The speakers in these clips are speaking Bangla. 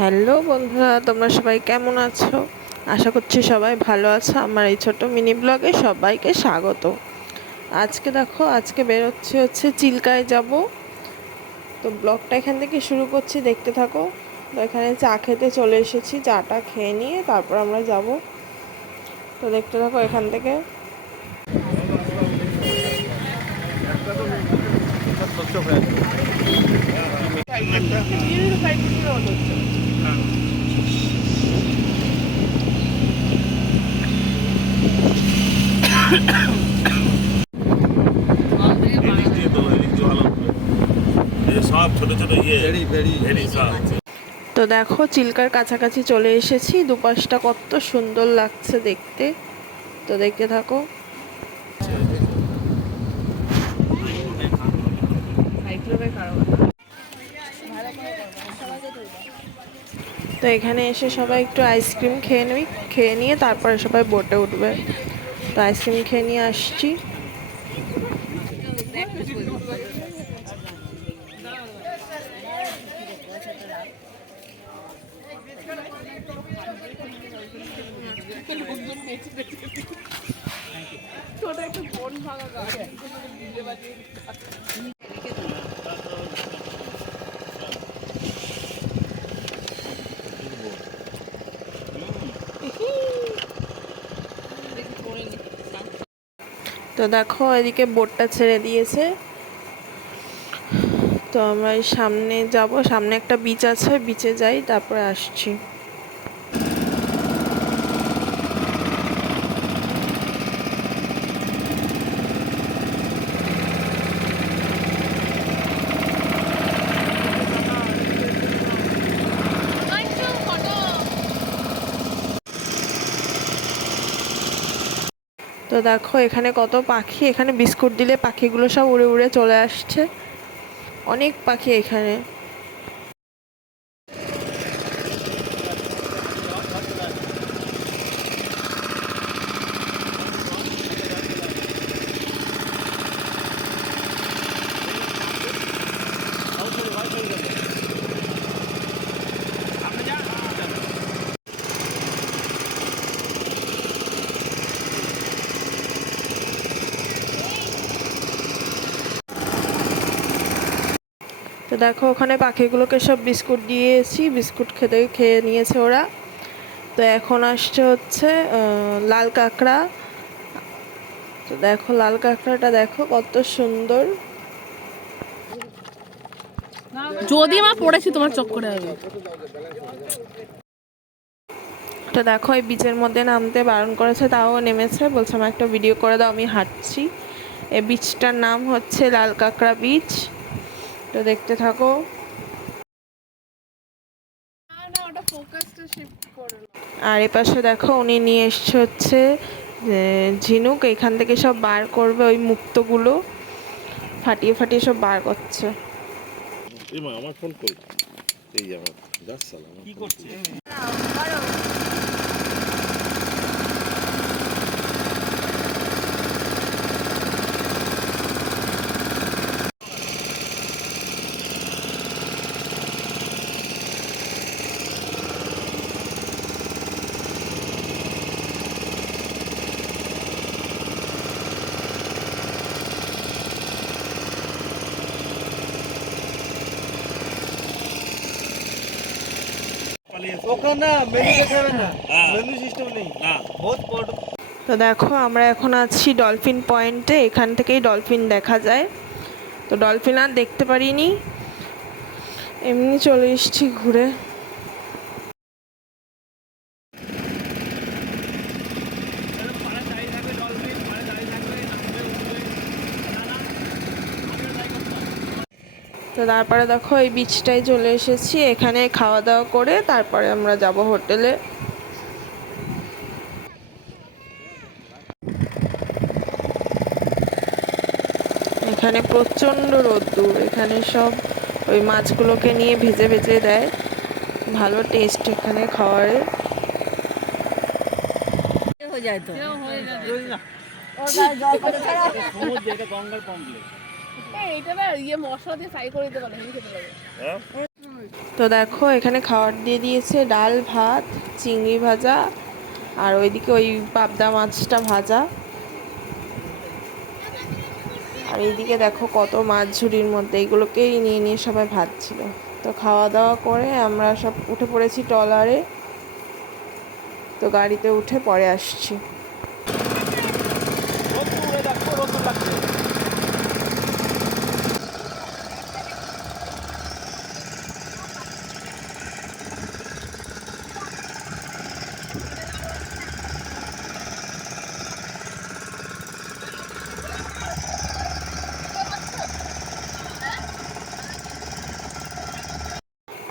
হ্যালো বন্ধুরা, তোমরা সবাই কেমন আছো? আশা করছি সবাই ভালো আছো। আমার এই ছোট মিনি ব্লগে সবাইকে স্বাগত। আজকে বেরোচ্ছে চিল্কায় যাব। তো ব্লগটা এখান থেকে শুরু করছি, দেখতে থাকো। তো এখানে চা খেতে চলে এসেছি, চাটা খেয়ে নিয়ে তারপর আমরা যাব। তো দেখতে থাকো এখান থেকে। সব ছোট ছোট তো দেখো চিল্কার কাছাকাছি চলে এসেছি। দুপাশটা কত সুন্দর লাগছে দেখতে। তো দেখতে থাকো। তো এখানে এসে সবাই একটু আইসক্রিম খেয়ে নিয়ে তারপরে সবাই বোটে উঠবে। তো আইসক্রিম খেয়ে নিয়ে আসছি। তো দেখো এদিকে বোটটা ছেড়ে দিয়েছে। তো আমরা সামনে যাব, সামনে একটা বিচ আছে, বিচে যাই তারপরে আসছি। তো দেখো এখানে কত পাখি, এখানে বিস্কুট দিলে পাখিগুলো সব উড়ে উড়ে চলে আসছে। অনেক পাখি এখানে। তো দেখো ওখানে পাখিগুলোকে সব বিস্কুট দিয়েছি, বিস্কুট খেয়ে নিয়েছে ওরা। তো এখন আসছে হচ্ছে লাল কাঁকড়া। তো দেখো লাল কাঁকড়াটা দেখো কত সুন্দর। যদি আমার পড়েছি তোমার চক্করে হবে। তো দেখো এই বিচের মধ্যে নামতে বারণ করেছে, তাও নেমেছে, বলছে আমার একটা ভিডিও করে দাও, আমি হাঁটছি। এই বিচটার নাম হচ্ছে লাল কাঁকড়া বিচ। তো দেখতে থাকো। আর এপাশে দেখো উনি নিয়ে এসছে হচ্ছে ঝিনুক, এখান থেকে সব বার করবে, ওই মুক্তগুলো ফাটিয়ে ফাটিয়ে সব বার করছে। আমার ফোন কই? এই আমার যাচ্ছিলাম কি করছে? তো দেখো আমরা এখন আছি ডলফিন পয়েন্টে, এখান থেকেই ডলফিন দেখা যায়। তো ডলফিন আর দেখতে পারিনি, এমনি চলে এসেছি ঘুরে। তো তারপরে দেখো এই বিচটায় চলে এসেছি, এখানে খাওয়া দাওয়া করে তারপরে আমরা যাব হোটেলে। এখানে প্রচণ্ড রোদ্দুর, এখানে সব ওই মাছগুলোকে নিয়ে ভেজে ভেজে দেয়, ভালো টেস্ট এখানে খাওয়ারের। এইটা না ইয়ে মশলা দিয়ে ফ্রাই করে দিতে পারে, খেতে লাগে। তো দেখো এখানে খাবার দিয়ে দিয়েছে ডাল, ভাত, চিংড়ি ভাজা, আর ওইদিকে ওই পাবদা মাছটা ভাজা, আর এইদিকে দেখো কত মাছ ঝুড়ির মধ্যে, এইগুলোকেই নিয়ে নিয়ে সবাই ভাজছিল। তো খাওয়া দাওয়া করে আমরা সব উঠে পড়েছি ট্রলারে। তো গাড়িতে উঠে পরে আসছি।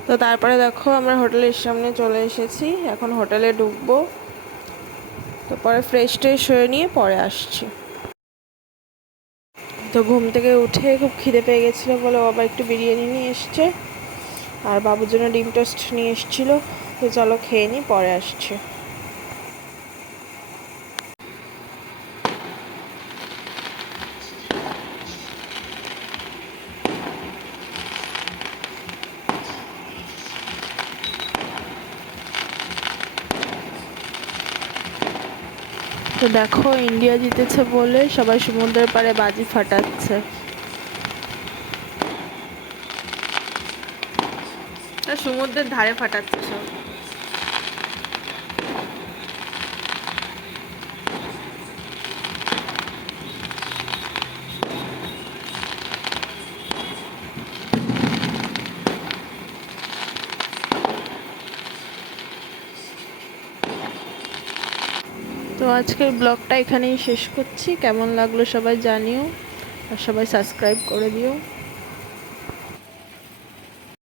তো তারপরে দেখো আমরা হোটেলের সামনে চলে এসেছি, এখন হোটেলে ঢুকবো। তো পরে ফ্রেশ ট্রেশ হয়ে নিয়ে পরে আসছি। তো ঘুম থেকে উঠে খুব খিদে পেয়ে গেছিলো বলে বাবা একটু বিরিয়ানি নিয়ে এসছে, আর বাবুর জন্য ডিম টোস্ট নিয়ে এসেছিলো। তো চলো খেয়ে নিই, পরে আসছি। তো দেখো ইন্ডিয়া জিতেছে বলে সবাই সমুদ্রের পাড়ে বাজি ফাটাচ্ছে। সমুদ্রের ধারে ফাটাচ্ছে সব। তো আজকের ব্লগটা এখানেই শেষ করছি। কেমন লাগলো সবাই জানিও, আর সবাই সাবস্ক্রাইব করে দিও।